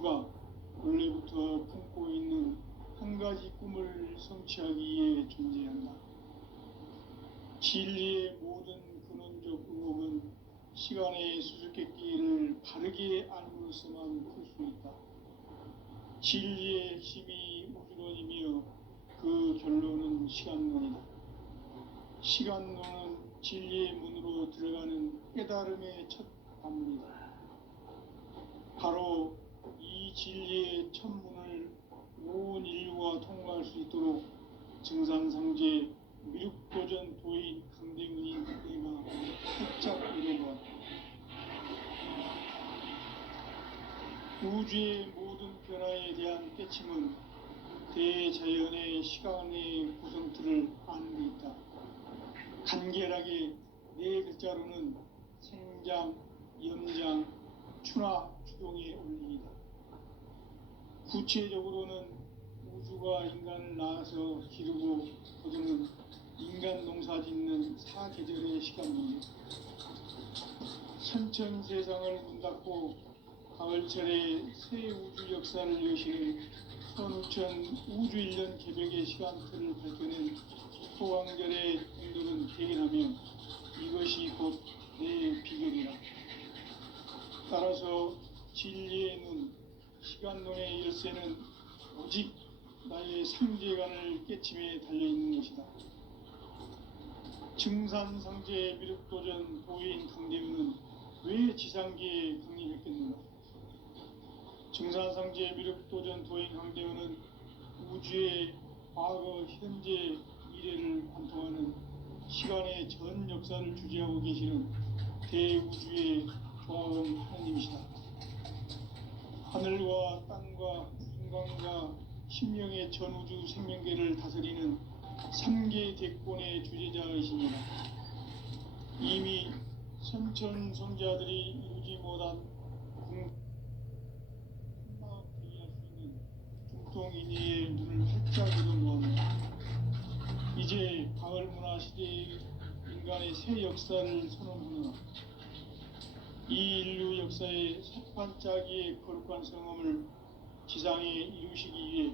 우주가 원래부터 품고 있는 한 가지 꿈을 성취하기 위해 존재한다. 진리의 모든 근원적 의혹은 시간의 수수께끼를 바르게 알므로서만 풀 수 있다. 진리의 핵심이 우주론이며 그 결론은 시간론이다. 시간론은 진리의 문으로 들어가는 깨달음의 첫 관문이다. 바로 이 진리의 첫 문을 온 인류가 통과할 수 있도록 증산상제 미륵도전 도인 강대문인 내가 살짝 이뤄보았다. 우주의 모든 변화에 대한 깨침은 대자연의 시간의 구성틀을 아는 데 있다. 간결하게 네 글자로는 생장, 연장, 추나 추동의 원리이다. 구체적으로는 우주가 인간을 낳아서 기르고 거두는 인간 농사 짓는 사계절의 시간 문제, 선천 세상을 문 닫고 가을철에 새 우주 역사를 여시는 선우천 우주 1년 개벽의 시간틀을 밝혀낸 소강절의 분들은 대견하며 이것이 곧 내 비결이라. 따라서 진리의 눈, 시간론의 열쇠는 오직 나의 상제관을 깨침에 달려있는 것이다. 증산상제 미륵도전 도인 강대문은 왜 지상계에 강림했겠는가? 증산상제 미륵도전 도인 강대문은 우주의 과거, 현재, 미래를 관통하는 시간의 전 역사를 주재하고 계시는 대우주의 조화원 하나님이시다. 하늘과 땅과 인간과 신명의 전우주 생명계를 다스리는 3계 대권의 주재자이십니다. 이미 선천성자들이 이루지 못한 금방 대기할 수 있는 중통인의의 눈을 활짝 열어놓았다. 이제 가을 문화 시대의 인간의 새 역사를 선언하노라. 이 인류 역사의 석판짜기의 거룩한 성험을 지상에 이루시기 위해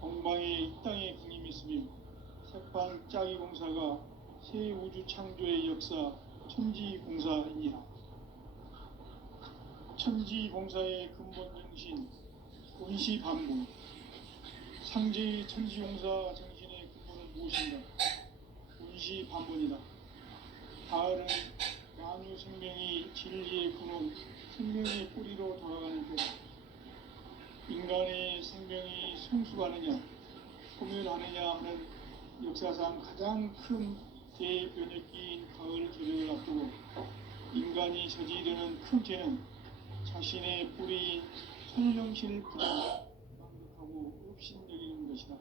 동방의 이 땅에 강림했으며 석판짜기 공사가 새 우주 창조의 역사 천지공사이니라. 천지공사의 근본 정신 원시반복, 상제의 천지공사 정신의 근본은 무엇인가? 원시반복이다. 가을은 만유 생명이 진리의 근원, 생명의 뿌리로 돌아가는 때 인간의 생명이 성숙하느냐, 소멸하느냐 하는 역사상 가장 큰 대변혁기인 가을 개벽을 앞두고 인간이 저지르는 큰 죄는 자신의 뿌리인 선령신을 망덕하고 업신여기는 것이다.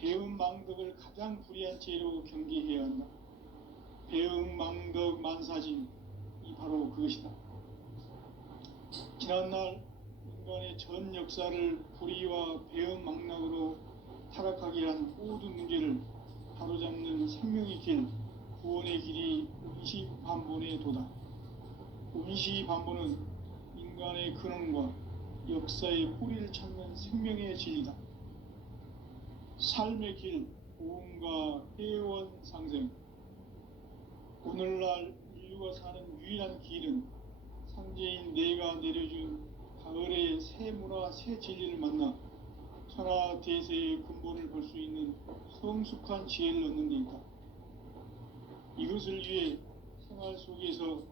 배움 망덕을 가장 불의한 죄로 경계해야 한다. 배움 망덕 만사진이 바로 그것이다. 지난날 인간의 전 역사를 불의와 배움 망락으로 타락하게 한 모든 문제를 바로잡는 생명의 길, 구원의 길이 원시반본의 도다. 원시반본은 인간의 근원과 역사의 뿌리를 찾는 생명의 진리다. 삶의 길, 고음과 회원 상생. 오늘날 인류가 사는 유일한 길은 상제인 내가 내려준 가을의 새 문화, 새 진리를 만나 천하 대세의 근본을 볼 수 있는 성숙한 지혜를 얻는 데 있다. 이것을 위해 생활 속에서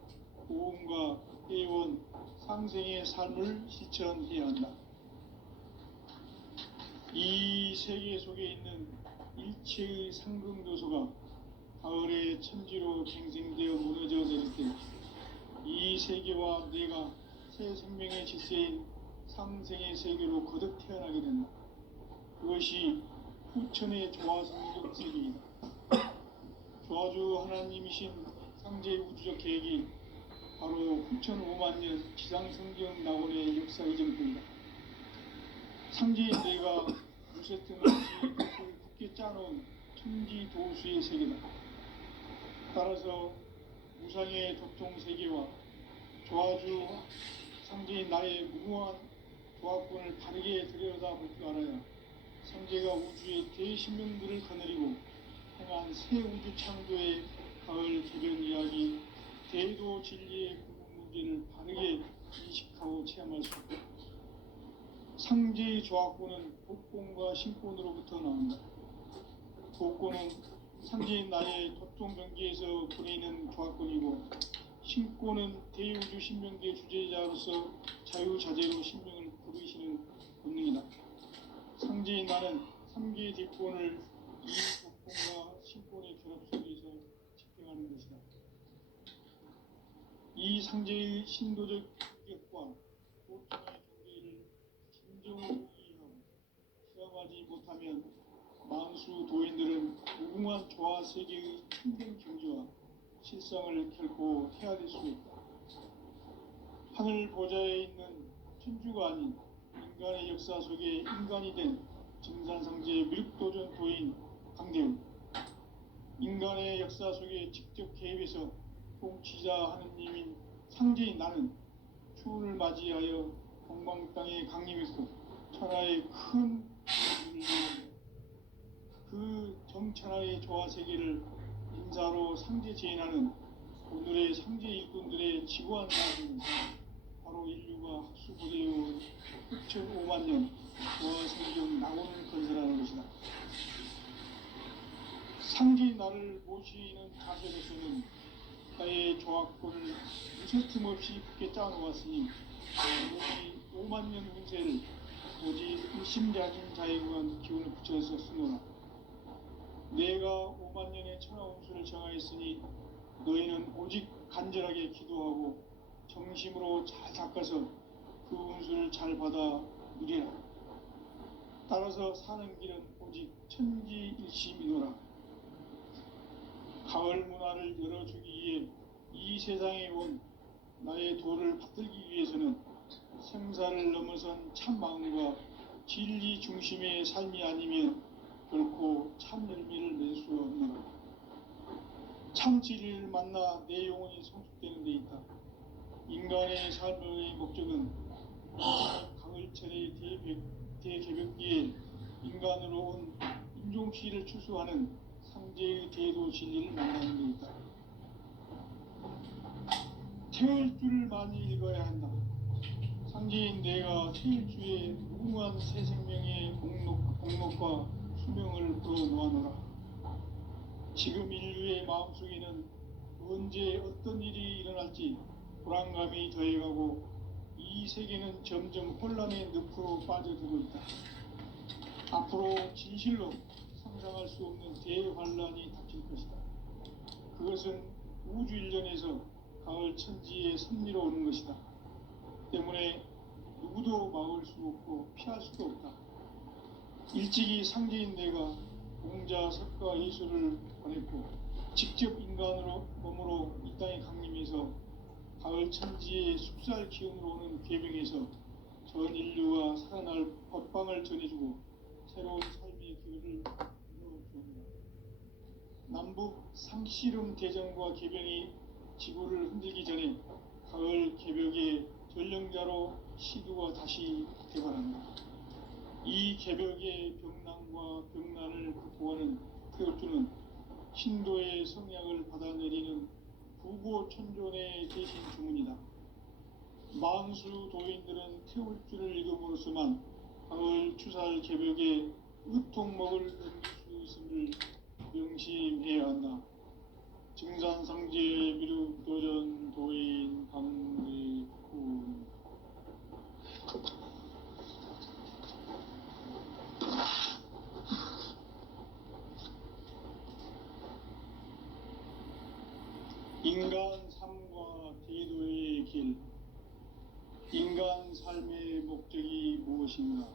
고음과 회원, 상생의 삶을 실천해야 한다. 이 세계 속에 있는 일체의 상승도소가 가을의 천지로 갱생되어 무너져 내릴 때 이 세계와 내가 새 생명의 질서인 상생의 세계로 거듭 태어나게 된다. 그것이 후천의 조화성적 세계이다. 조화주 하나님이신 상제의 우주적 계획이 바로 후천 5만년 지상성경 낙원의 역사 이정표이다. 상제인 내가 무쇠등 없이 굳게 짜놓은 천지도수의 세계다. 따라서 무상의 도통 세계와 조화주 상제인 나의 무궁한 조합권을 바르게 들여다볼 줄 알아야 상제가 우주의 대신명들을 거느리고 행한 새 우주 창조의 가을 개변 이야기, 대도 진리의 궁극 문제를 바르게 인식하고 체험할 수 있다. 상제의 조합권은 복권과 신권으로부터 나온다. 복권은 상제인 나의 도통 경기에서 부리는 조합권이고, 신권은 대우주 신명기의 주제자로서 자유자재로 신명을 부르시는 본능이다. 상제인 나는 3개의 대권을 이 복권과 신권의 결합 속에서 집행하는 것이다. 이 상제의 신도적 인격과 보통의 경계를 진정으로 이해하고 실험하지 못하면 만수 도인들은 무궁한 조화 세계의 참된 경지와 실상을 결코 헤아릴 수 없다. 하늘 보좌에 있는 천주가 아닌 인간의 역사 속에 인간이 된 증산상제 미륵도전 도인 강대훈, 인간의 역사 속에 직접 개입해서 통치자 하느님인 상제인 나는 추운을 맞이하여 동방 땅에 강림했고 천하의 큰 그 정천하의 조화 세계를 인사로 상제 제인하는 오늘의 상제 일꾼들의 지구한 사람은 바로 인류가 학수부대의 6,5만 년 조화 성경 낙원을 건설하는 것이다. 상제인 나를 모시는 자세로서는 나의 조합권을 무쇠틈 없이 굳게 짜놓았으니 오직 5만 년 운세를 오직 일심자진 자에 관한 기운을 붙여서 쓰노라. 내가 5만 년의 천하 운수를 정하였으니 너희는 오직 간절하게 기도하고 정심으로 잘 닦아서 그 운수를 잘 받아 누리라. 따라서 사는 길은 오직 천지일심이노라. 가을 문화를 열어주기 위해 이 세상에 온 나의 도를 받들기 위해서는 생사를 넘어선 참 마음과 진리 중심의 삶이 아니면 결코 참 열매를 낼 수 없노라. 참 진리를 만나 내 영혼이 성숙되는 데 있다. 인간의 삶의 목적은 가을철의 대개벽기에 인간으로 온 인종시를 추수하는 상제의 대도 진리를 만나는 데 있다. 태울 줄을 많이 읽어야 한다. 상제인 내가 태울 주의 무궁한 새 생명의 공록과 수명을 풀어놓아노라. 지금 인류의 마음속에는 언제 어떤 일이 일어날지 불안감이 더해가고 이 세계는 점점 혼란의 늪으로 빠져들고 있다. 앞으로 진실로 상상할 수 없는 대환란이 닥칠 것이다. 그것은 우주 일련에서 가을 천지의 섭리로 오는 것이다. 때문에 누구도 막을 수 없고 피할 수도 없다. 일찍이 상제인 내가 공자, 석가, 예수를 보냈고 직접 인간으로 몸으로 이 땅에 강림해서 가을 천지의 숲살 기운으로 오는 계병에서 전 인류가 살아날 법방을 전해주고 새로운 삶의 기회를 열어주었다. 남북 상씨름 대전과 계병이 지구를 흔들기 전에 가을 개벽의 전령자로 시두가 다시 대발한다. 이 개벽의 병난과 병난을 극복하는 태엽주는 신도의 성약을 받아내리는 부고천존의 대신 주문이다. 만수 도인들은 태울주를 읽음으로써만 가을 추살 개벽에 의통목을 넘길 수 있음을 명심해야 한다. 증산상제 미륵도전 도인 강대훈. 인간 삶과 대도의 길. 인간 삶의 목적이 무엇인가?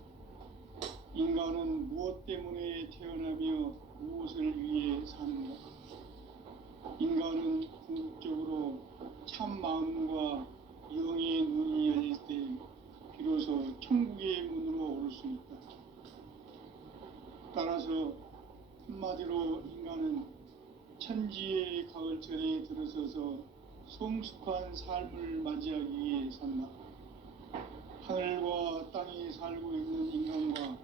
인간은 무엇 때문에 태어나며 무엇을 위해 사는가? 인간은 궁극적으로 참 마음과 영의 눈이 열릴 때 비로소 천국의 문으로 오를 수 있다. 따라서 한마디로 인간은 천지의 가을철에 들어서서 성숙한 삶을 맞이하기 위해 산다. 하늘과 땅 땅에 살고 있는 인간과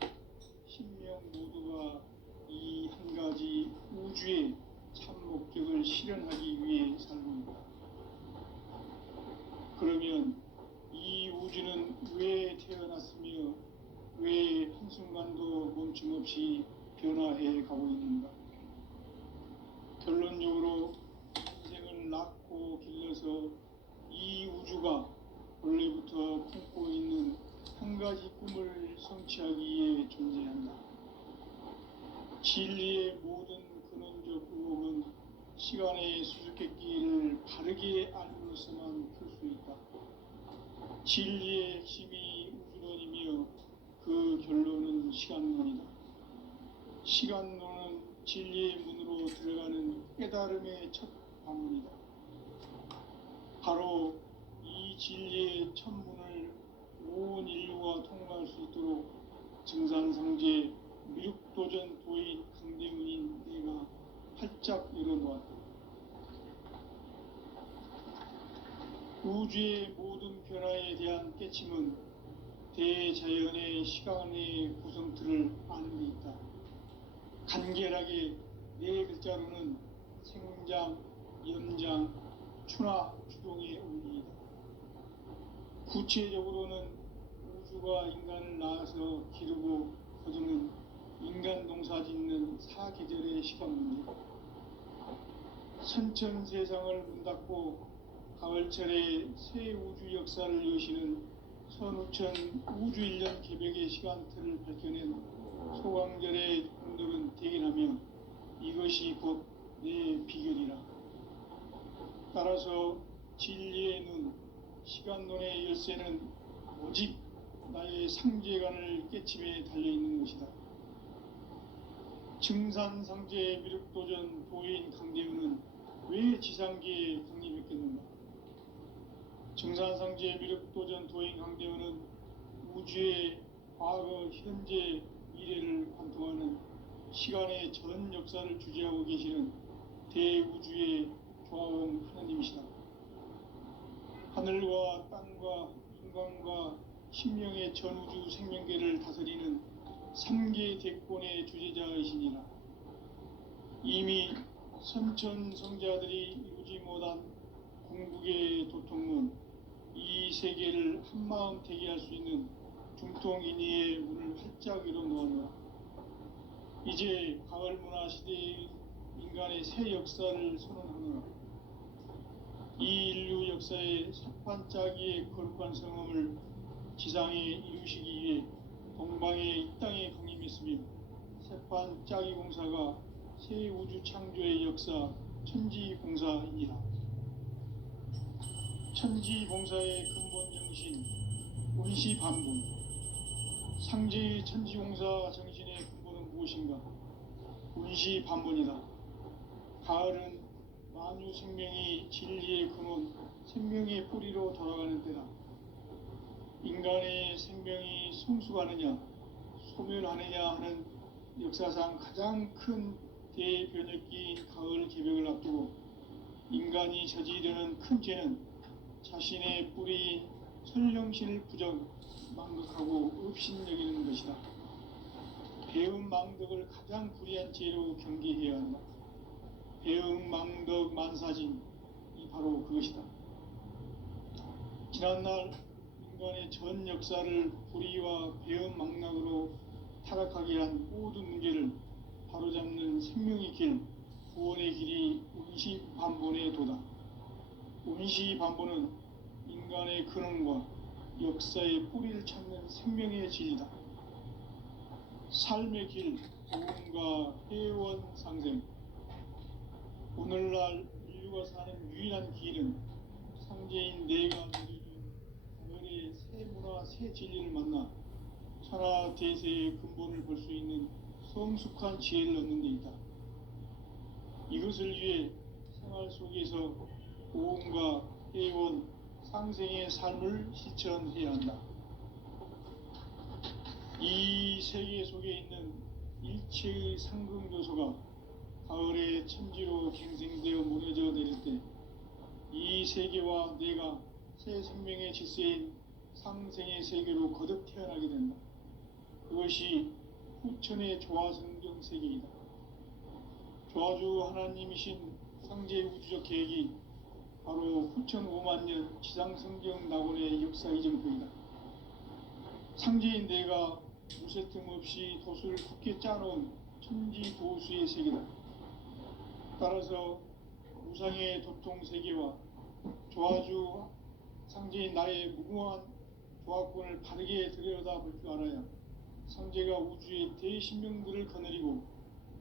신명 모두가 이 한 가지 우주의 참 목적을 실현하기 위해 살고 있다. 그러면 이 우주는 왜 태어났으며 왜 한순간도 멈춤없이 변화해 가고 있는가? 결론적으로 인생을 낳고 길러서 이 우주가 원래부터 품고 있는 한 가지 꿈을 성취하기 위해 존재한다. 진리의 모든 근원적 의혹은 시간의 수수께끼를 바르게 알므로서만 풀 수 있다. 진리의 핵심이 우주론이며 그 결론은 시간론이다. 시간론은 진리의 문으로 들어가는 깨달음의 첫 방문이다. 바로 이 진리의 첫 문을 온 인류가 통과할 수 있도록 증산상제 미륵도전 도인 강대문인 내가 활짝 열어놓았다. 우주의 모든 변화에 대한 깨침은 대자연의 시간의 구성틀을 아는 데 있다. 간결하게 네 글자로는 생장, 연장, 추나 추동의 원리이다. 구체적으로는 우주가 인간을 낳아서 기르고 거두는 인간 농사 짓는 사계절의 시간 문제다. 선천 세상을 문 닫고 가을철에 새 우주 역사를 여시는 선우천 우주 1년 개벽의 시간틀을 밝혀낸 소강절의 공덕은 대견하며 이것이 곧 내 비결이라. 따라서 진리의 눈, 시간론의 열쇠는 오직 나의 상제관을 깨침에 달려있는 것이다. 증산상제 미륵도전 도인 강대우는 왜 지상계에 강림했겠는가? 증산상제 미륵도전 도인 강대우는 우주의 과거, 현재, 미래를 관통하는 시간의 전 역사를 주재하고 계시는 대우주의 조화원 하나님이시다. 하늘과 땅과 인간과 신명의 전우주 생명계를 다스리는 3계 대권의 주재자이시니라. 이미 선천성자들이 이루지 못한 궁극의 도통문, 이 세계를 한마음 대기할 수 있는 중통인의의 문을 활짝 열어놓았노라. 이제 가을 문화 시대의 인간의 새 역사를 선언하노라. 이 인류 역사의 석판짜기의 거룩한 성험을 지상에 이루시기 위해 동방의 이 땅에 강림했으며 석판짜기 공사가 새 우주 창조의 역사 천지공사이니라. 천지공사의 근본 정신 운시반분. 상제의 천지공사 정신의 근본은 무엇인가? 운시반분이다. 가을은 만유 생명이 진리의 근원, 생명의 뿌리로 돌아가는 때다. 인간의 생명이 성숙하느냐, 소멸하느냐 하는 역사상 가장 큰 대변혁기인 가을 개벽을 앞두고 인간이 저지르는 큰 죄는 자신의 뿌리인 설령신을 부정, 망덕하고 업신여기는 것이다. 배음 망덕을 가장 불의한 죄로 경계해야 한다. 배음 망덕 만사진이 바로 그것이다. 지난날 인간의 전 역사를 불의와 배음 망락으로 타락하게 한 모든 문제를 바로잡는 생명의 길, 구원의 길이 운시반본의 도다. 운시반본은 인간의 근원과 역사의 뿌리를 찾는 생명의 진리다. 삶의 길, 도움과 회원 상생. 오늘날 인류가 사는 유일한 길은 상제인 내가 누려준 가을의 새 문화, 새 진리를 만나 천하 대세의 근본을 볼 수 있는 성숙한 지혜를 얻는 데 있다. 이것을 위해 생활 속에서 도움과 회원, 상생의 삶을 실천해야 한다. 이 세계 속에 있는 일체의 상극 요소가 가을의 천지로 갱생되어 무너져 내릴 때 이 세계와 내가 새 생명의 질서인 상생의 세계로 거듭 태어나게 된다. 그것이 후천의 조화성경 세계이다. 조화주 하나님이신 상제 우주적 계획이 바로 후천 5만 년 지상성경 낙원의 역사 이정표이다. 상제인 내가 무쇠틈 없이 도수를 굳게 짜놓은 천지 도수의 세계다. 따라서 무상의 도통 세계와 조화주 상제인 나의 무궁한 조화권을 바르게 들여다볼 줄 알아야 상제가 우주의 대신명들을 거느리고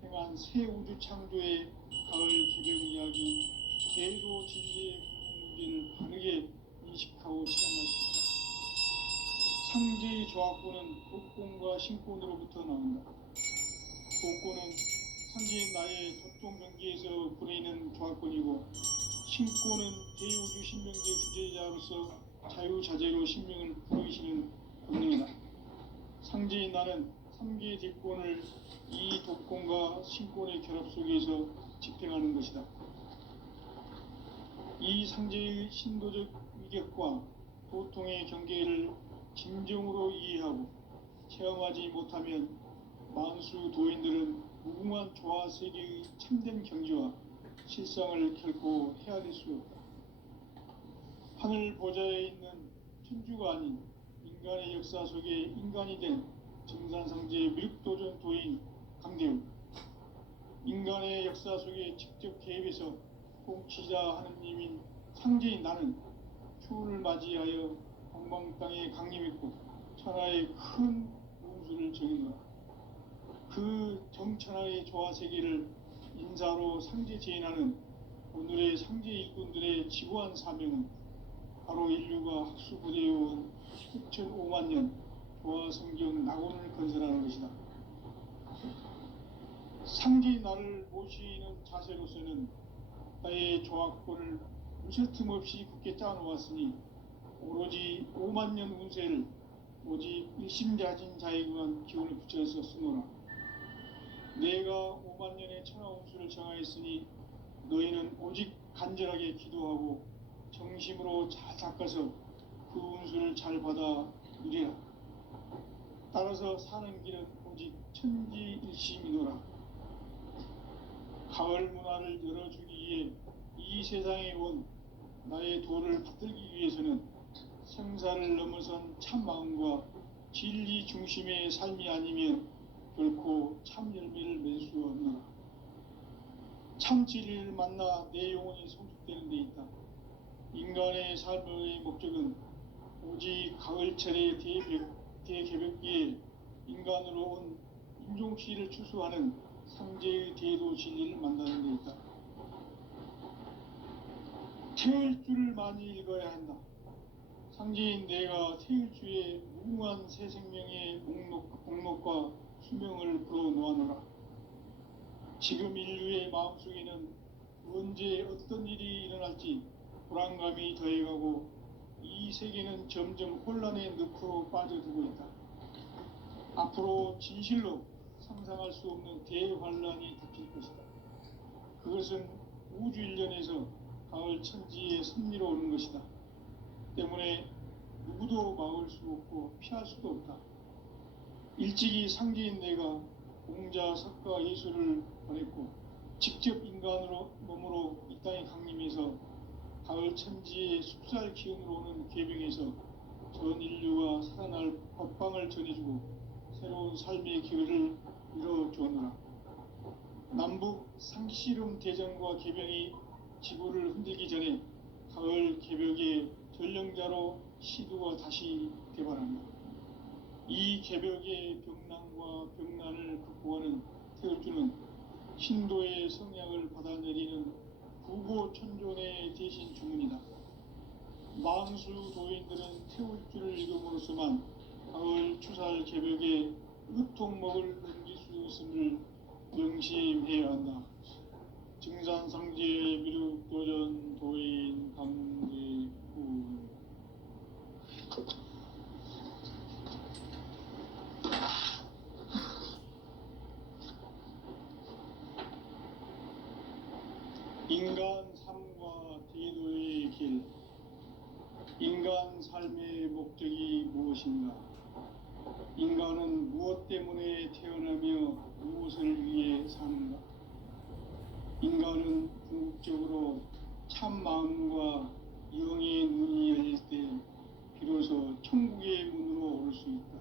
행한 새 우주 창조의 가을 개벽 이야기, 대도 진리의 궁극 문제를 바르게 인식하고 체험할 수 있다. 상제의 조화권은 독권과 신권으로부터 나온다. 독권은 상제인 나의 도통 경계에서 부리는 조화권이고, 신권은 대우주 신명계 주제자로서 자유자재로 신명을 부르시는 권능이다. 상제인 나는 3개의 대권을 이 독권과 신권의 결합 속에서 집행하는 것이다. 이 상제의 신도적 위격과 도통의 경계를 진정으로 이해하고 체험하지 못하면 만수 도인들은 무궁한 조화 세계의 참된 경지와 실상을 결코 헤아릴 수 없다. 하늘 보좌에 있는 천주가 아닌 인간의 역사 속에 인간이 된 증산상제의 미륵도전 도인 강대우, 인간의 역사 속에 직접 개입해서 통치자 하느님인 상제인 나는 추운을 맞이하여 동방 땅에 강림했고 천하의 큰 운수를 정해놓아 그 정천하의 조화 세계를 인사로 상제 제인하는 오늘의 상제 일꾼들의 지구한 사명은 바로 인류가 학수부대해온 후천 5만 년 조화 성경 낙원을 건설하는 것이다. 상제인 나를 모시는 자세로서는 나의 조화권을 무쇠틈 없이 굳게 짜놓았으니 오로지 5만 년 운세를 오직 일심자진 자에게만 기운을 붙여서 쓰노라. 내가 5만 년의 천하 운수를 정하였으니 너희는 오직 간절하게 기도하고 정심으로 잘 닦아서 그 운수를 잘 받아 누리라. 따라서 사는 길은 오직 천지일심이노라. 가을 문화를 열어주기 위해 이 세상에 온 나의 도를 받들기 위해서는 생사를 넘어선 참 마음과 진리 중심의 삶이 아니면 결코 참 열매를 맺을 수 없노라. 참 진리를 만나 내 영혼이 성숙되는 데 있다. 인간의 삶의 목적은 오직 가을철의 대개벽기에 인간으로 온 인종씨를 추수하는 상제의 대도 진리를 만나는 데 있다. 태을 줄을 많이 읽어야 한다. 상제인 내가 태일주의 무궁한 새 생명의 목록과 수명을 불어놓아노라. 지금 인류의 마음속에는 언제 어떤 일이 일어날지 불안감이 더해가고 이 세계는 점점 혼란의 늪으로 빠져들고 있다. 앞으로 진실로 상상할 수 없는 대환란이 닥칠 것이다. 그것은 우주 일련에서 가을 천지의 섭리로 오는 것이다. 때문에 누구도 막을 수 없고 피할 수도 없다. 일찍이 상제인 내가 공자, 석가, 예수를 보냈고 직접 인간으로 몸으로 이 땅에 강림해서 가을 천지의 숲살 기운으로 오는 계병에서 전 인류가 살아날 법방을 전해주고 새로운 삶의 기회를 이뤄주었노라. 남북 상씨름 대전과 계병이 지구를 흔들기 전에 가을 개벽의 전령자로 시두가 다시 개발한다. 이 개벽의 병난과 병난을 극복하는 태울주는 신도의 성향을 받아내리는 구고천존의 대신 주문이다. 만수 도인들은 태울주를 읽음으로써만 가을 추살 개벽에 으통먹을 넘길 수 있음을 명심해야 한다. 증산상제의 미륵도전 도인 강제구. 인간 삶과 대도의 길. 인간 삶 삶의 목적이 무엇인가? 인간은 무엇 때문에 태어나며 무엇을 위해 사는가? 인간은 궁극적으로 참 마음과 영의 눈이 열릴 때 비로소 천국의 문으로 오를 수 있다.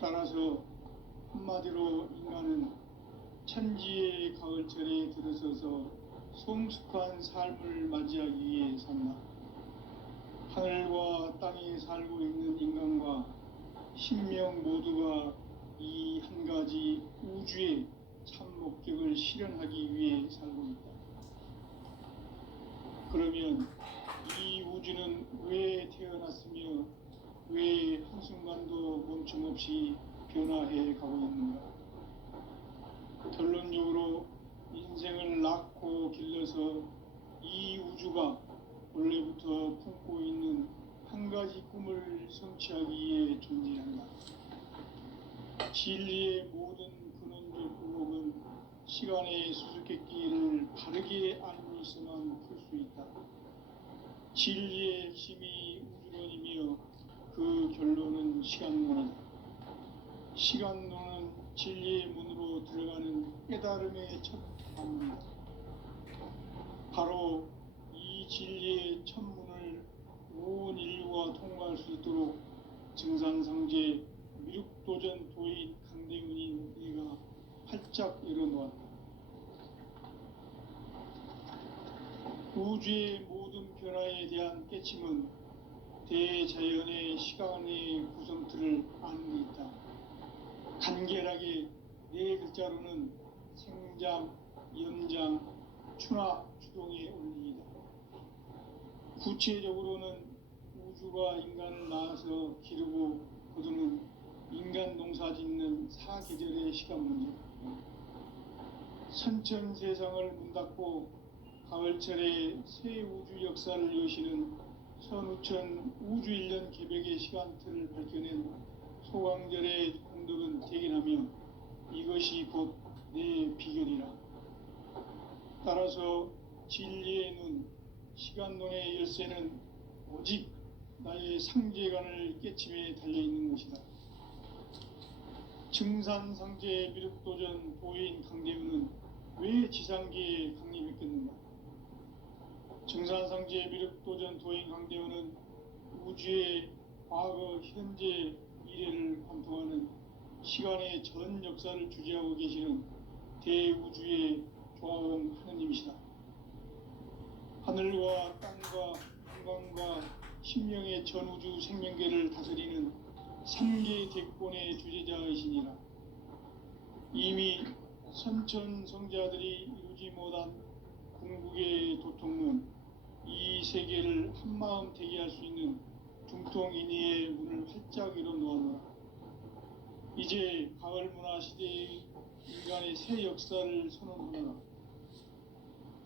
따라서 한마디로 인간은 천지의 가을철에 들어서서 성숙한 삶을 맞이하기 위해 산다. 하늘과 땅에 살고 있는 인간과 신명 모두가 이 한 가지 우주의 참 목적을 실현하기 위해 살고 있다. 그러면 이 우주는 왜 태어났으며 왜 한순간도 멈춤없이 변화해 가고 있는가? 결론적으로 인생을 낳고 길러서 이 우주가 원래부터 품고 있는 한 가지 꿈을 성취하기 위해 존재한다. 진리의 모든 근원적 의혹은 시간의 수수께끼를 바르게 알므로서만 풀 수 있다. 진리의 핵심이 우주론이며 그 결론은 시간론이다. 시간론은 진리의 문으로 들어가는 깨달음의 첫 방문이다. 바로 이 진리의 첫 문을 온 인류가 통과할 수 있도록 증산상제 미륵도전 도인 강대훈인 이가 활짝 열어놓았다. 우주의 모든 변화에 대한 깨침은 대자연의 시간의 구성틀을 아는 데 있다. 간결하게 네 글자로는 생장, 연장, 추나 추동의 원리이다. 구체적으로는 우주가 인간을 낳아서 기르고 거두는 인간 농사 짓는 사계절의 시간 문제, 선천 세상을 문 닫고 가을철에 새 우주 역사를 여시는 선우천 우주 1년 개벽의 시간틀을 밝혀낸 소강절의 공덕은 대견하며 이것이 곧 내 비결이라. 따라서 진리의 눈, 시간론의 열쇠는 오직 나의 상제관을 깨침에 달려있는 것이다. 증산상제 미륵도전 도인 강대훈은 왜 지상계에 강림했겠는가? 증산상제 미륵도전 도인 강대훈은 우주의 과거, 현재, 미래를 관통하는 시간의 전 역사를 주재하고 계시는 대우주의 조화원 하느님이시다. 하늘과 땅과 인간과 신명의 전우주 생명계를 다스리는 3개 대권의 주제자이시니라. 이미 선천성자들이 이루지 못한 궁극의 도통은 이 세계를 한마음 되게 할 수 있는 중통인의의 문을 활짝 열어놓았노라. 이제 가을 문화 시대의 인간의 새 역사를 선언하노라.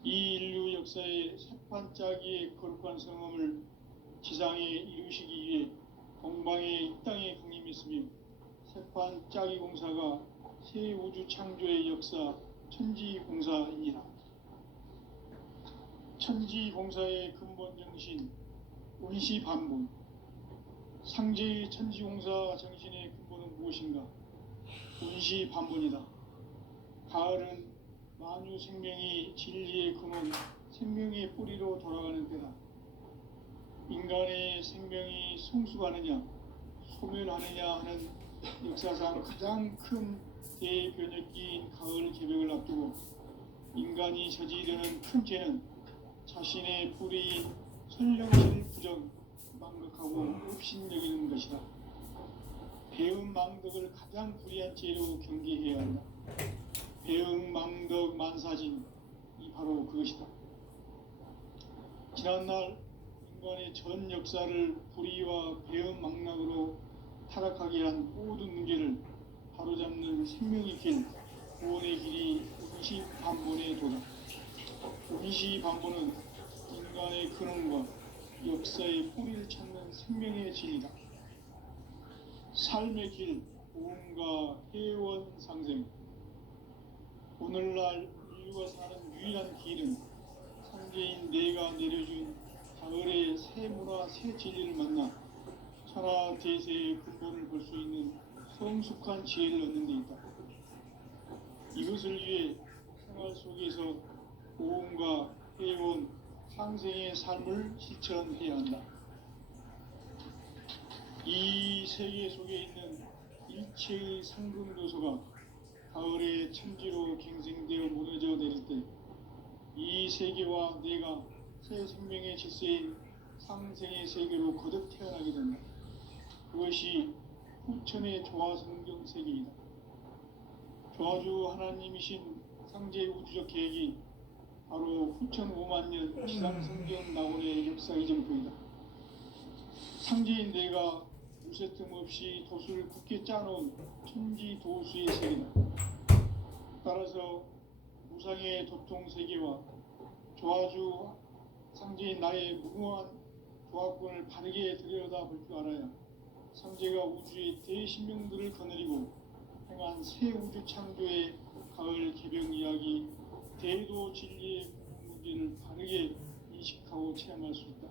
이 인류 역사의 새판짜기의 거룩한 성험을 지상에 이루시기 위해 동방의 이 땅에 강림했으며 새판짜기 공사가 새 우주 창조의 역사 천지공사이니라. 천지공사의 근본 정신 운시반본, 상제의 천지공사 정신의 근본은 무엇인가? 운시반본이다. 가을은 만유 생명이 진리의 근원, 생명의 뿌리로 돌아가는 때다. 인간의 생명이 성숙하느냐, 소멸하느냐 하는 역사상 가장 큰 대변혁기인 가을 개벽을 앞두고 인간이 저지르는 큰 죄는 자신의 뿌리인 선령실 부정, 망극하고 읍신여기는 것이다. 배음 망덕을 가장 불의한 죄로 경계해야 한다. 배음 망덕 만사진, 이 바로 그것이다. 지난날 인간의 전 역사를 불의와 배음 망락으로 타락하게 한 모든 문제를 바로잡는 생명의 길, 구원의 길이 운시반본의 도다. 운시반본은 인간의 근원과 역사의 뿌리를 찾는 생명의 진리다. 삶의 길, 고음과 회원 상생. 오늘날 인류가 사는 유일한 길은 상제인 내가 내려준 가을의 새 문화 새 진리를 만나 천하 대세의 근본을 볼 수 있는 성숙한 지혜를 얻는 데 있다. 이것을 위해 생활 속에서 고음과 해온 상생의 삶을 실천해야 한다. 이 세계 속에 있는 일체의 상승도소가 가을의 천지로 갱생되어 무너져 내릴 때 이 세계와 내가 새 생명의 질서인 상생의 세계로 거듭 태어나게 된다. 그것이 후천의 조화성경 세계이다. 조화주 하나님이신 상제 우주적 계획이 바로 후천 5만 년 지상성경 낙원의 역사의 전부이다. 상제인 내가 무쇠 틈 없이 도수를 굳게 짜놓은 천지 도수의 세계다. 따라서 무상의 도통 세계와 조화주 상제인 나의 무궁한 조화권을 바르게 들여다볼 줄 알아야 상제가 우주의 대신명들을 거느리고 행한 새 우주 창조의 가을 개벽 이야기 대도 진리의 문제를 바르게 인식하고 체험할 수 있다.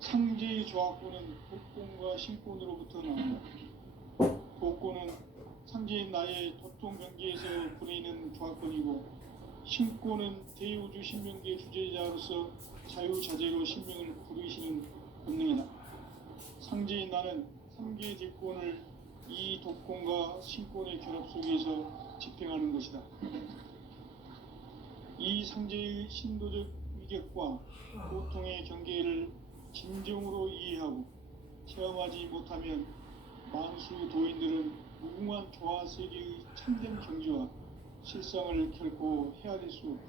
상제의 조화권은 복권과 신권으로부터 나온다. 복권은 상제인 나의 도통 경계에서 부리는 조화권이고, 신권은 대우주 신명계 주제자로서 자유자재로 신명을 부르시는 본능이다. 상제인 나는 3개의 뒷권을 이 독권과 신권의 결합 속에서 집행하는 것이다. 이 상제의 신도적 위격과 고통의 경계를 진정으로 이해하고 체험하지 못하면 만수 도인들은 무궁한 조화 세계의 참된 경지와 실상을 결코 헤아릴 수 없다.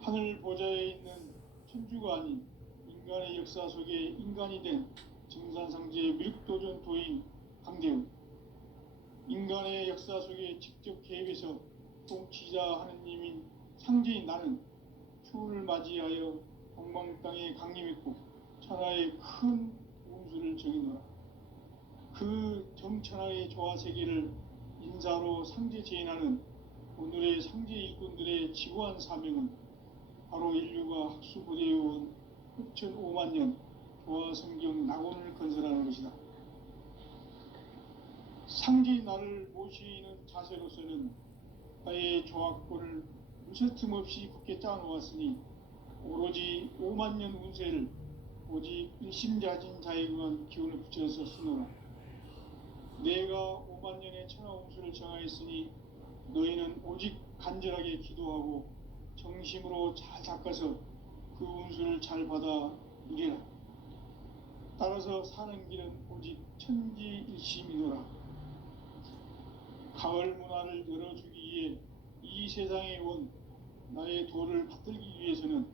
하늘 보좌에 있는 천주가 아닌 인간의 역사 속에 인간이 된 정산상제의 밀도전 도인 강대우, 인간의 역사 속에 직접 개입해서 통치자 하느님인 상제인 나는 추후를 맞이하여 동방 땅에 강림했고 천하의 큰 운수를 정해놓아 그 정천하의 조화 세계를 인사로 상제 제인하는 오늘의 상제 일꾼들의 지구한 사명은 바로 인류가 학수부대해온 후천 5만 년 조화 성경 낙원을 건설하는 것이다. 상제인 나를 모시는 자세로서는 나의 조화권을 무쇠틈 없이 굳게 짜놓았으니 오로지 5만 년 운세를 오직 일심자진 자에게만 기운을 붙여서 쓰노라. 내가 5만 년의 천하 운수를 정하였으니 너희는 오직 간절하게 기도하고 정심으로 잘 닦아서 그 운수를 잘 받아 누리라. 따라서 사는 길은 오직 천지일심이노라. 가을 문화를 열어주기 위해 이 세상에 온 나의 도를 받들기 위해서는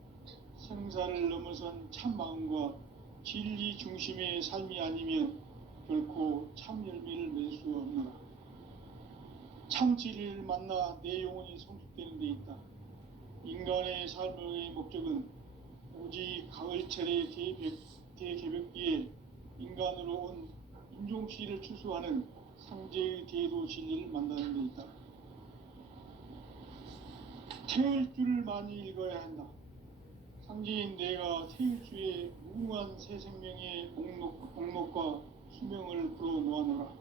생사를 넘어선 참 마음과 진리 중심의 삶이 아니면 결코 참 열매를 맺을 수 없노라. 참 진리를 만나 내 영혼이 성숙되는 데 있다. 인간의 삶의 목적은 오직 가을철의 대개벽기에 인간으로 온 인종씨를 추수하는 상제의 대도 진리를 만나는 데 있다. 태을 줄을 많이 읽어야 한다. 상제인 내가 태일주의 무궁한 새 생명의 목록과 수명을 풀어놓아노라.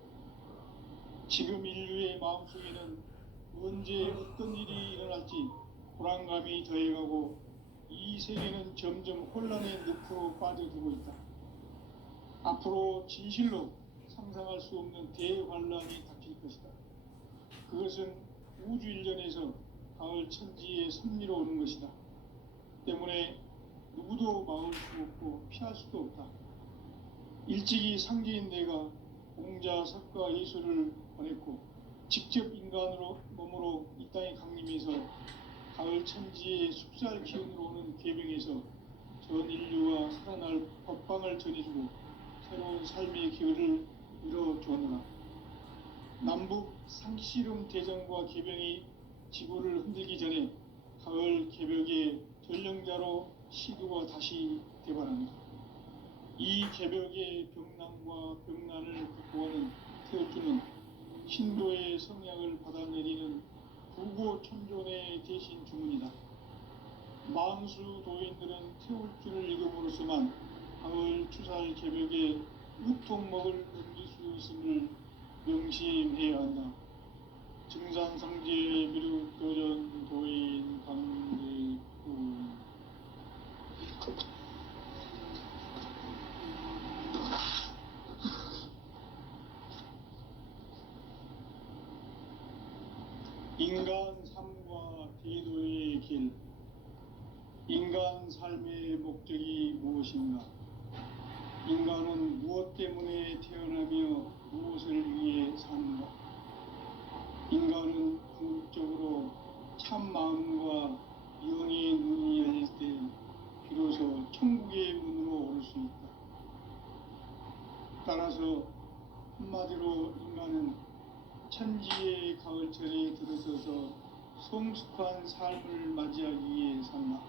지금 인류의 마음속에는 언제 어떤 일이 일어날지 불안감이 더해가고 이 세계는 점점 혼란의 늪으로 빠져들고 있다. 앞으로 진실로 상상할 수 없는 대환란이 닥칠 것이다. 그것은 우주 일련에서 가을 천지의 섭리로 오는 것이다. 때문에 누구도 막을 수 없고 피할 수도 없다. 일찍이 상제인 내가 공자, 석가, 예수를 보냈고 직접 인간으로 몸으로 이 땅에 강림해서 가을 천지의 숲살 기운으로 오는 계명에서 전 인류와 살아날 법방을 전해주고 새로운 삶의 기회를 이뤄주었노라. 남북 상씨름 대전과 계병이 지구를 흔들기 전에 가을 개벽의 전령자로 시도가 다시 대발합니다. 이 개벽의 병난과 병난을 극복하는 태어주는 신도의 성향을 받아내리는 부고 천존의 대신 주문이다. 만수 도인들은 태울 줄을 익음으로써만 가을 추살 개벽에 으통먹을 넘길 수 있음을 명심해야 한다. 증산상제 미륵도전 도인 강대구. 인간 삶과 대도의 길. 인간 삶의 목적이 무엇인가? 인간은 무엇 때문에 태어나며 무엇을 위해 사는가? 인간은 궁극적으로 참 마음과 영의 눈이 열릴 때 비로소 천국의 문으로 오를 수 있다. 따라서 한마디로 인간은 천지의 가을철에 들어서서 성숙한 삶을 맞이하기 위해 산다.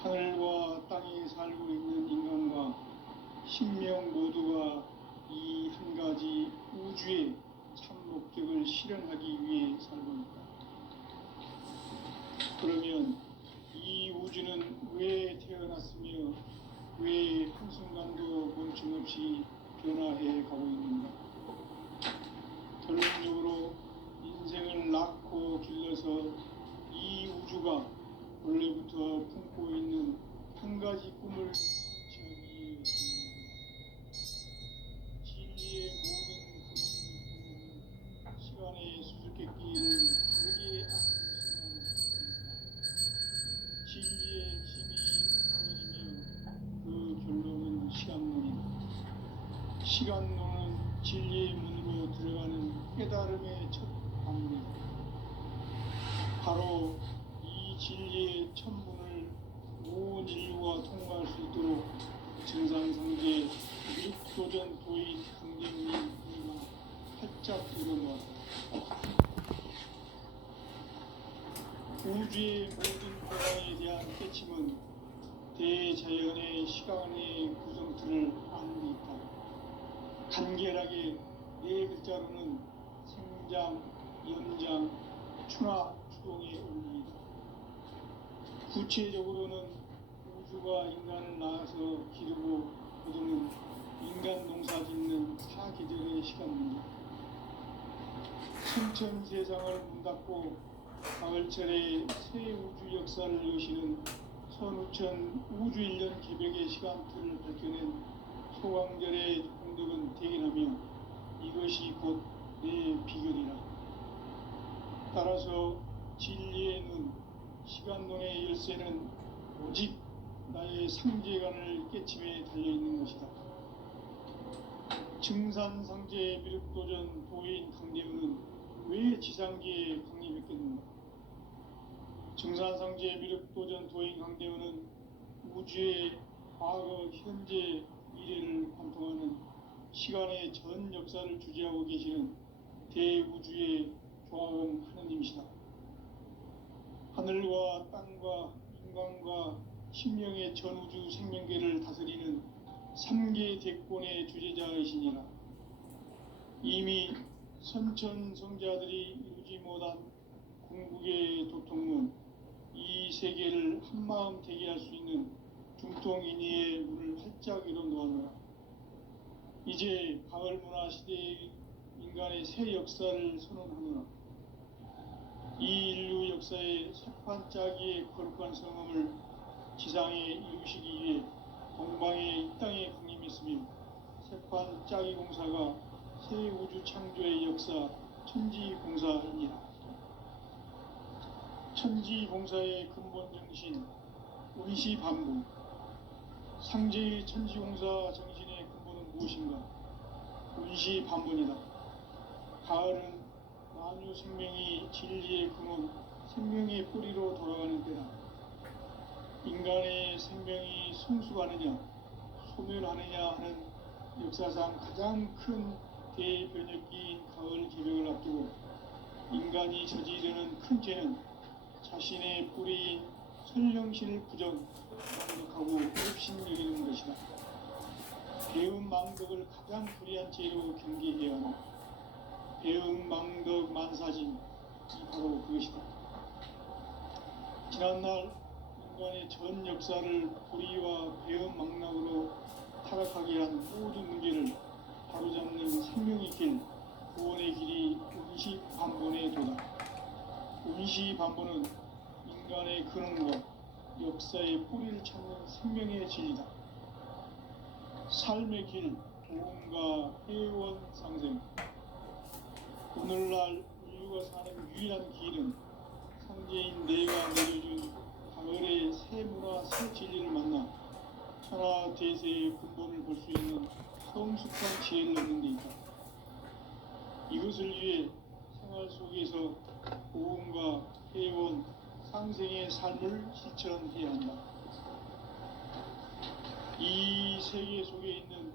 하늘과 땅에 살고 있는 인간과 신명 모두가 이 한 가지 우주의 참 목적을 실현하기 위해 살고 있다. 그러면 이 우주는 왜 태어났으며 왜 한순간도 멈춤없이 변화해 가고 있는가? 결론적으로 인생을 낳고 길러서 이 우주가 원래부터 품고 있는 한 가지 꿈을 이루기 위해 진리의 모든 근원이 시간의 수수께끼를 다르게 안고 있으면 진리의 힘이 근원이며 그 결론은 시간론이다. 시간론은 진리의 문으로 들어가는 깨달음의 첫 방문이다. 바로 이 진리의 첫 문을 온 인류가 통과할 수 있도록 증산상제 미륵도전 도인 강대우님과 활짝 열어놓았다. 우주의 모든 변화에 대한 깨침은 대자연의 시간의 구성틀을 아는 데 있다. 간결하게 네 글자로는 생장, 연장, 추나 추동의 원리이다. 구체적으로는 우주가 인간을 낳아서 기르고 거두는 인간 농사 짓는 사계절의 시간입니다. 천천 세상을 문 닫고 가을철에 새 우주 역사를 여시는 선우천 우주일년 개벽의 시간틀을 밝혀낸 소강절의 공덕은 대견하며 이것이 곧 내 비결이라. 따라서 진리의 눈, 시간론의 열쇠는 오직 나의 상제관을 깨침에 달려있는 것이다. 증산상제 미륵도전 도인 강대우는 왜 지상계에 강림했겠는가? 증산상제 미륵도전 도인 강대우는 우주의 과거, 현재, 미래를 관통하는 시간의 전 역사를 주재하고 계시는 대우주의 조화공 하느님이시다. 하늘과 땅과 인간과 신명의 전우주 생명계를 다스리는 3계 대권의 주재자이시니라. 이미 선천성자들이 이루지 못한 궁극의 도통문, 이 세계를 한마음 되게 할 수 있는 중통인의의 문을 활짝 열어놓았노라. 이제 가을 문화 시대의 인간의 새 역사를 선언하노라. 이 인류 역사의 새판짜기의 거룩한 성음을 지상에 이루시기 위해 동방의 이 땅에 강림했으며 새판짜기 공사가 새 우주 창조의 역사 천지봉사이니라. 천지봉사의 근본 정신 운시반복. 상제의 천지봉사 정신의 근본은 무엇인가? 운시반복이다. 가을은 만유 생명이 진리의 근원, 생명의 뿌리로 돌아가는 때다. 인간의 생명이 성숙하느냐, 소멸하느냐 하는 역사상 가장 큰 대변혁기인 가을 개벽을 앞두고 인간이 저지르는 큰 죄는 자신의 뿌리인 설령신을 망덕하고 업신여기는 것이다. 배운 망덕을 가장 불의한 죄로 경계해야 하는 배운 망덕 만사진, 이 바로 그것이다. 지난날 인간의 전 역사를 불의와 배은망락으로 타락하게 한 모든 문제를 바로잡는 생명의 길, 구원의 길이 운시반본에 도다. 운시반본은 인간의 근원과 역사의 뿌리를 찾는 생명의 진리다. 삶의 길, 도움과 회원 상생. 오늘날 인류가 사는 유일한 길은 상제인 내가 내려준 가을의 새 문화, 새 진리를 만나 천하 대세의 근본을 볼 수 있는 성숙한 지혜를 얻는 데 있다. 이것을 위해 생활 속에서 보험과 회원, 상생의 삶을 실천해야 한다. 이 세계 속에 있는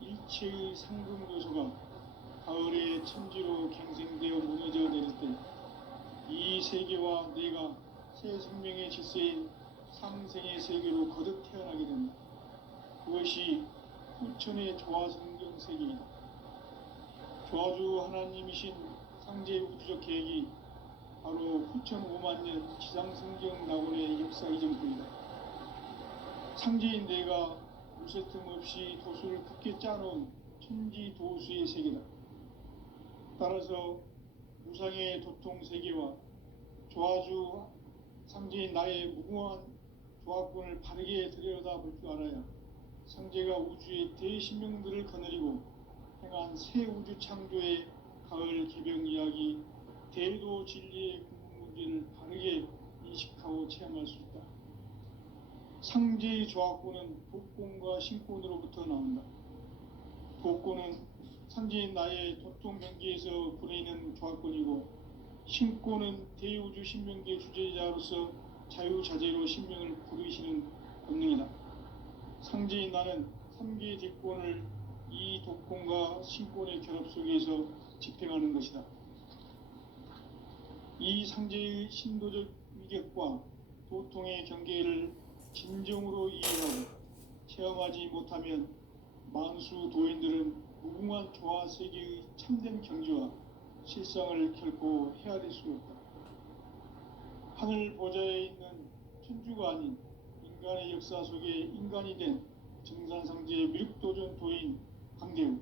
일체의 상금 요소가 가을의 천지로 갱생되어 무너져 내릴 때 이 세계와 내가 새 생명의 질서인 상생의 세계로 거듭 태어나게 된다. 그것이 후천의 조화성경 세계이다. 조화주 하나님이신 상제 우주적 계획이 바로 후천 5만년 지상성경 낙원의 역사 이전뿐이다. 상제인 내가 무쇠틈 없이 도수를 굳게 짜놓은 천지 도수의 세계다. 따라서 무상의 도통 세계와 조화주 상제인 나의 무궁한 조합권을 바르게 들여다볼 줄 알아야 상제가 우주의 대신명들을 거느리고 행한 새 우주 창조의 가을 개병 이야기, 대도 진리의 궁극 문제를 바르게 인식하고 체험할 수 있다. 상제의 조합권은 독권과 신권으로부터 나온다. 독권은 상제인 나의 도통 경계에서 부리는 조합권이고, 신권은 대우주 신명계 주제자로서 자유자재로 신명을 부르시는 권능이다. 상제인 나는 3개의 대권을 이 독권과 신권의 결합 속에서 집행하는 것이다. 이 상제의 신도적 위격과 도통의 경계를 진정으로 이해하고 체험하지 못하면 만수 도인들은 무궁한 조화 세계의 참된 경지와 실상을 결코 헤아릴 수 없다. 하늘 보좌에 있는 천주가 아닌 인간의 역사 속에 인간이 된 정산상제 미륵도전 도인 강대우,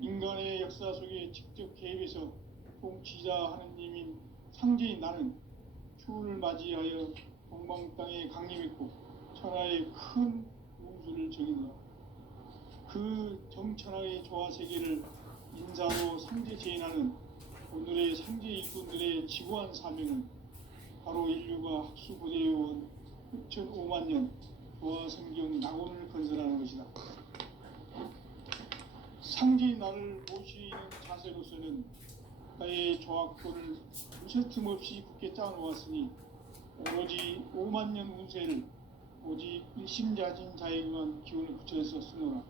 인간의 역사 속에 직접 개입해서 통치자 하느님인 상제인 나는 추운을 맞이하여 동방 땅에 강림했고 천하의 큰 운수를 정인다. 그 정천하의 조화 세계를 인사로 상제 제인하는 오늘의 상제 일꾼들의 지구한 사명은 바로 인류가 학수고대해온 6,500,000년 조화 성경 낙원을 건설하는 것이다. 상제인 나를 모시는 자세로서는 나의 조합권을 무쇠틈 없이 굳게 짜놓았으니 오로지 50,000년 운세를 오직 일심자진 자에게만 기운을 붙여서 쓰노라.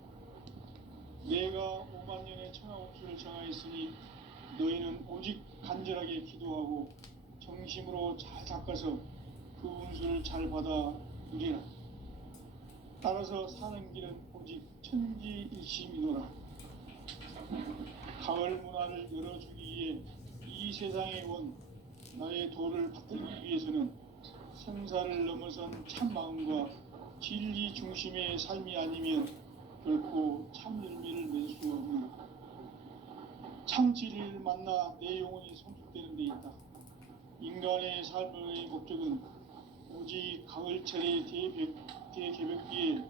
내가 50,000년의 천하 운수를 정하였으니 너희는 오직 간절하게 기도하고 정심으로 잘 닦아서 그 운수를 잘 받아 누리라. 따라서 사는 길은 오직 천지일심이노라. 가을 문화를 열어주기 위해 이 세상에 온 나의 도를 받들기 위해서는 생사를 넘어선 참 마음과 진리 중심의 삶이 아니면 결코 참 열매를 낼 수 없는 참 진리를 만나 내 영혼이 성숙되는 데 있다. 인간의 삶의 목적은 오직 가을철의 대개벽기에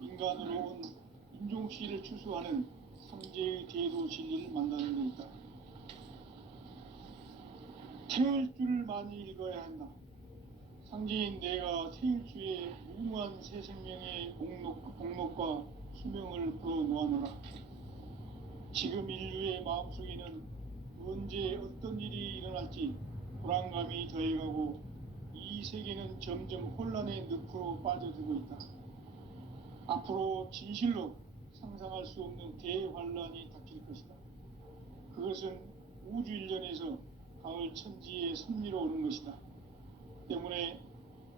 인간으로 온 인종시를 추수하는 상제의 대도 진리를 만나는 데 있다. 태을 줄을 많이 읽어야 한다. 상제인 내가 태일주의 무궁한 새 생명의 목록과 수명을 불어놓아노라. 지금 인류의 마음속에는 언제 어떤 일이 일어날지 불안감이 더해가고 이 세계는 점점 혼란의 늪으로 빠져들고 있다. 앞으로 진실로 상상할 수 없는 대환란이 닥칠 것이다. 그것은 우주 일련에서 가을 천지의 섭리로 오는 것이다. 때문에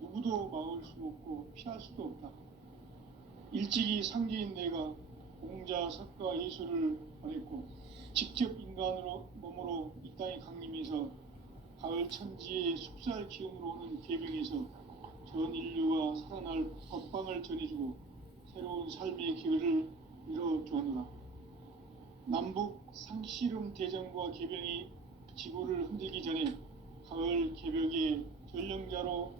누구도 막을 수 없고 피할 수도 없다. 일찍이 상제인 내가 공자, 석가, 예수를 보냈고 직접 인간으로 몸으로 이 땅에 강림해서 가을 천지의 숲살 기운으로 오는 계병에서 전 인류가 살아날 법방을 전해주고 새로운 삶의 기회를 열어주었노라. 남북 상씨름 대전과 개병이 지구를 흔들기 전에 가을 개벽의 전령자로